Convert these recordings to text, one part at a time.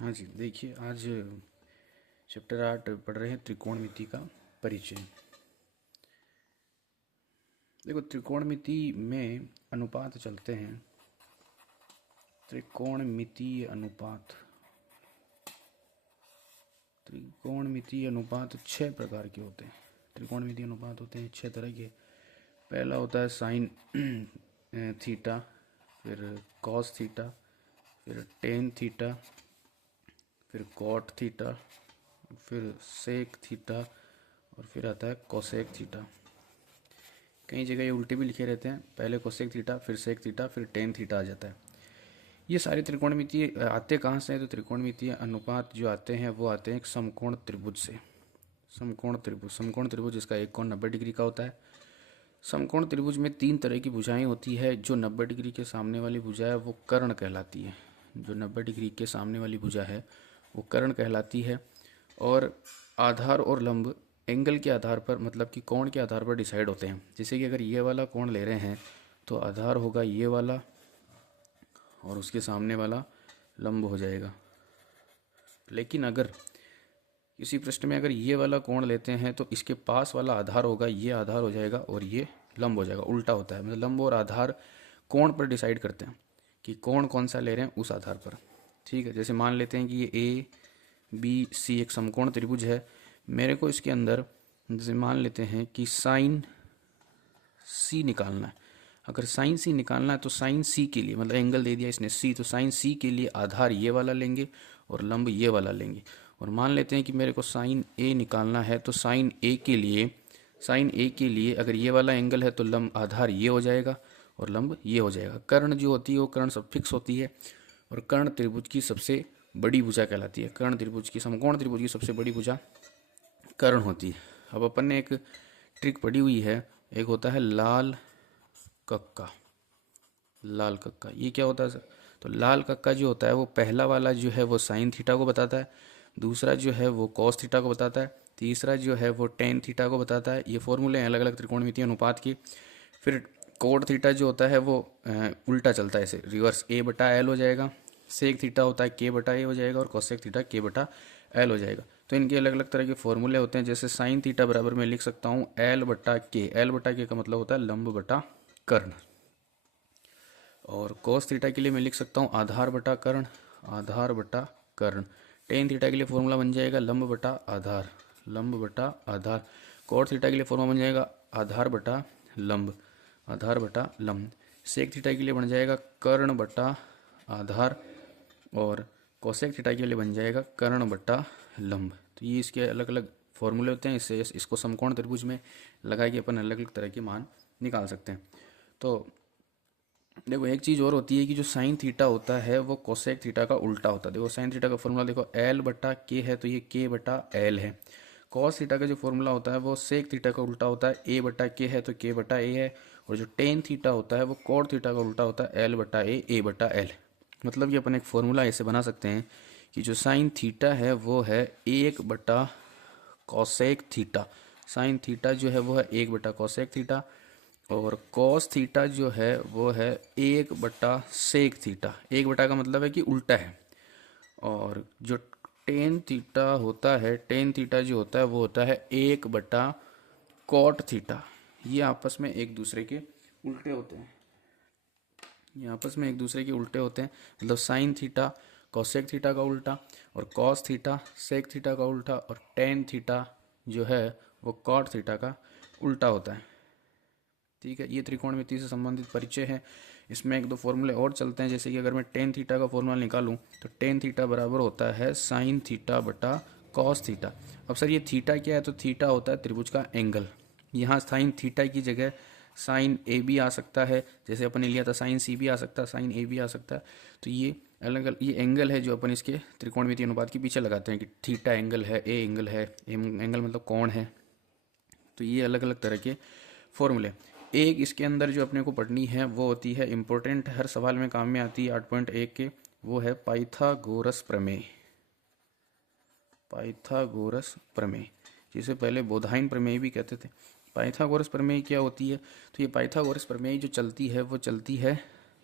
हाँ जी, देखिए आज चैप्टर 8 पढ़ रहे हैं त्रिकोणमिति का परिचय। देखो, त्रिकोणमिति में अनुपात चलते हैं। त्रिकोणमितीय अनुपात, त्रिकोणमितीय अनुपात 6 प्रकार के होते हैं। त्रिकोणमितीय अनुपात होते हैं 6 तरह के। पहला होता है साइन थीटा, फिर कॉस थीटा, फिर टेन थीटा, फिर कॉट थीटा, फिर सेक थीटा और फिर आता है कोसेक थीटा। कई जगह ये उल्टे भी लिखे रहते हैं, पहले कोसेक थीटा, फिर सेक थीटा, फिर टेन थीटा आ जाता है। ये सारे त्रिकोणमितीय आते कहाँ से हैं? तो त्रिकोणमितीय अनुपात जो आते हैं वो आते हैं एक समकोण त्रिभुज से। समकोण त्रिभुज इसका एक कोण 90 डिग्री का होता है। समकोण त्रिभुज में 3 तरह की भुजाएं होती है। जो 90 डिग्री के सामने वाली भुजा है वो कर्ण कहलाती है। जो 90 डिग्री के सामने वाली भुजा है वो कर्ण कहलाती है। और आधार और लंब एंगल के आधार पर, मतलब कि कोण के आधार पर डिसाइड होते हैं। जैसे कि अगर ये वाला कोण ले रहे हैं तो आधार होगा ये वाला और उसके सामने वाला लंब हो जाएगा। लेकिन अगर किसी पृष्ठ में अगर ये वाला कोण लेते हैं तो इसके पास वाला आधार होगा, ये आधार हो जाएगा और ये लंब हो जाएगा। उल्टा होता है, मतलब लंब और आधार कोण पर डिसाइड करते हैं कि कोण कौन सा ले रहे हैं उस आधार पर। ठीक है, जैसे मान लेते हैं कि ये ए बी सी एक समकोण त्रिभुज है। मेरे को इसके अंदर जैसे मान लेते हैं कि साइन सी निकालना है। अगर साइन सी निकालना है तो साइन सी के लिए, मतलब एंगल दे दिया इसने सी, तो साइन सी के लिए आधार ये वाला लेंगे और लंब ये वाला लेंगे। और मान लेते हैं कि मेरे को साइन ए निकालना है तो साइन ए के लिए अगर ये वाला एंगल है तो लंब आधार ये हो जाएगा और लंब ये हो जाएगा। कर्ण जो होती है वो कर्ण सब फिक्स होती है और कर्ण त्रिभुज की सबसे बड़ी भुजा कहलाती है। कर्ण त्रिभुज की, समकोण त्रिभुज की सबसे बड़ी भुजा कर्ण होती है। अब अपन ने एक ट्रिक पढ़ी हुई है, एक होता है लाल कक्का। लाल कक्का ये क्या होता है सर? तो लाल कक्का जो होता है वो पहला वाला जो है वो साइन थीटा को बताता है, दूसरा जो है वो कॉस थीटा को बताता है, तीसरा जो है वो टेन थीटा को बताता है। ये फॉर्मूले हैं अलग अलग त्रिकोणमितीय अनुपात की। फिर कोड थीटा जो होता है वो उल्टा चलता है, ऐसे रिवर्स, ए बटा एल हो जाएगा। सेक थीटा होता है के बटा ए हो जाएगा और कोसेक थीटा के बटा एल हो जाएगा। तो इनके अलग अलग तरह के फॉर्मूले होते हैं। जैसे साइन थीटा बराबर मैं लिख सकता हूँ एल बटा के। एल बटा के का मतलब होता है लंब बटा कर्ण। और कोस थीटा के लिए मैं लिख सकता हूँ आधार बटा कर्ण, आधार बटा कर्ण। टेन थीटा के लिए फॉर्मूला बन जाएगा लंब बटा आधार, लंब बटा आधार। कोट थीटा के लिए फॉर्मूला बन जाएगा आधार बटा लंब, आधार बटा लंब। सेक थीटा के लिए बन जाएगा कर्ण बटा आधार और कोसेक थीटा के लिए बन जाएगा कर्ण बटा लंब। तो ये इसके अलग अलग फॉर्मूले होते हैं। इससे इसको समकोण त्रिभुज में लगा के अपन अलग अलग तरह के मान निकाल सकते हैं। तो देखो एक चीज़ और होती है कि जो साइन थीटा होता है वो कोसेक थीटा का उल्टा होता है। देखो साइन थीटा का फॉर्मूला देखो एल बटा के है तो ये के बटा एल है। कॉस थीटा का जो फॉर्मूला होता है वो सेक थीटा का उल्टा होता है, ए बटा के है तो के बटा ए है। और जो टेन थीटा होता है वो कोट थीटा का उल्टा होता है, एल बटा ए बटा एल। मतलब कि अपन एक फॉर्मूला ऐसे बना सकते हैं कि जो साइन थीटा है वो है 1 बटा कॉसेक थीटा। साइन थीटा जो है वो है 1 बटा कॉसेक थीटा और कॉस थीटा जो है वो है 1 बटा सेक थीटा। 1 बटा का मतलब है कि उल्टा है। और जो टेन थीटा होता है, टेन थीटा जो होता है वो होता है 1 बटा कॉट थीटा। ये आपस में एक दूसरे के उल्टे होते हैं, ये आपस में एक दूसरे के उल्टे होते हैं। मतलब साइन थीटा कॉसेक थीटा का उल्टा और कॉस थीटा सेक थीटा का उल्टा और टेन थीटा जो है वो कॉट थीटा का उल्टा होता है। ठीक है, ये त्रिकोणमिति से संबंधित परिचय है। इसमें एक दो फॉर्मूले और चलते हैं। जैसे कि अगर मैं टेन थीटा का फॉर्मूला निकालूं तो टेन थीटा बराबर होता है साइन थीटा बटा कॉस थीटा। अब सर ये थीटा क्या है? तो थीटा होता है त्रिभुज का एंगल। यहाँ साइन थीटा की जगह साइन ए भी आ सकता है, जैसे अपन ने लिया था साइन सी भी आ सकता है, साइन ए भी आ सकता है। तो ये अलग अलग ये एंगल है जो अपन इसके त्रिकोणमितीय अनुपात के पीछे लगाते हैं कि थीटा एंगल है, ए एंगल है, एंगल मतलब कोण है। तो ये अलग अलग तरह के फॉर्मूले। एक इसके अंदर जो अपने को पढ़नी है वो होती है इम्पोर्टेंट, हर सवाल में काम में आती है 8.1 के, वो है पाइथागोरस प्रमेय। पाइथागोरस प्रमेय जिसे पहले बोधायन प्रमेय भी कहते थे। पाइथागोरस प्रमेय क्या होती है? तो ये पाइथागोरस प्रमेय जो चलती है वो चलती है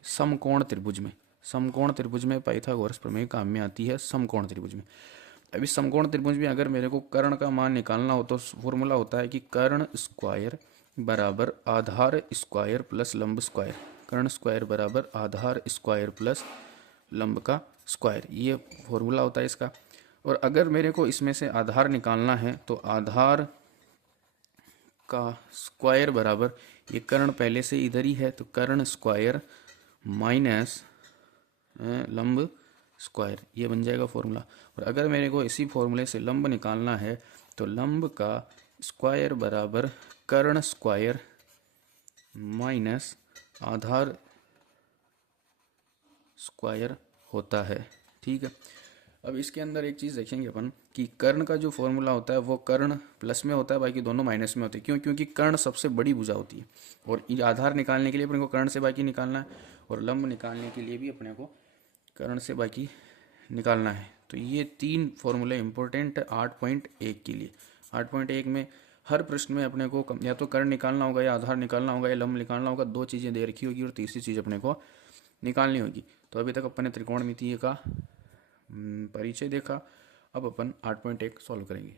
समकोण त्रिभुज में। समकोण त्रिभुज में पाइथागोरस प्रमेय काम में आती है समकोण त्रिभुज में। अब इस समकोण त्रिभुज में अगर मेरे को कर्ण का मान निकालना हो तो फॉर्मूला होता है कि कर्ण स्क्वायर बराबर आधार स्क्वायर प्लस लंब स्क्वायर। कर्ण स्क्वायर बराबर आधार स्क्वायर प्लस लंब का स्क्वायर, ये फॉर्मूला होता है इसका। और अगर मेरे को इसमें से आधार निकालना है तो आधार का स्क्वायर बराबर, ये कर्ण पहले से इधर ही है तो कर्ण स्क्वायर माइनस लंब स्क्वायर, ये बन जाएगा फॉर्मूला। और अगर मेरे को इसी फॉर्मूले से लंब निकालना है तो लंब का स्क्वायर बराबर कर्ण स्क्वायर माइनस आधार स्क्वायर होता है। ठीक है, अब इसके अंदर एक चीज़ देखेंगे अपन कि कर्ण का जो फॉर्मूला होता है वो कर्ण प्लस में होता है, बाकी दोनों माइनस में होते हैं। क्यों? क्योंकि कर्ण सबसे बड़ी भुजा होती है और ये आधार निकालने के लिए अपने को कर्ण से बाकी निकालना है और लंब निकालने के लिए भी अपने को कर्ण से बाकी निकालना है। तो ये 3 फॉर्मूले इंपॉर्टेंट है 8.1 के लिए। 8.1 में हर प्रश्न में अपने को या तो कर्ण निकालना होगा या आधार निकालना होगा या लंब निकालना होगा, 2 चीज़ें दे रखी होगी और तीसरी चीज़ अपने को निकालनी होगी। तो अभी तक अपन ने त्रिकोणमितीय का परिचय देखा, अब अपन 8.1 सॉल्व करेंगे।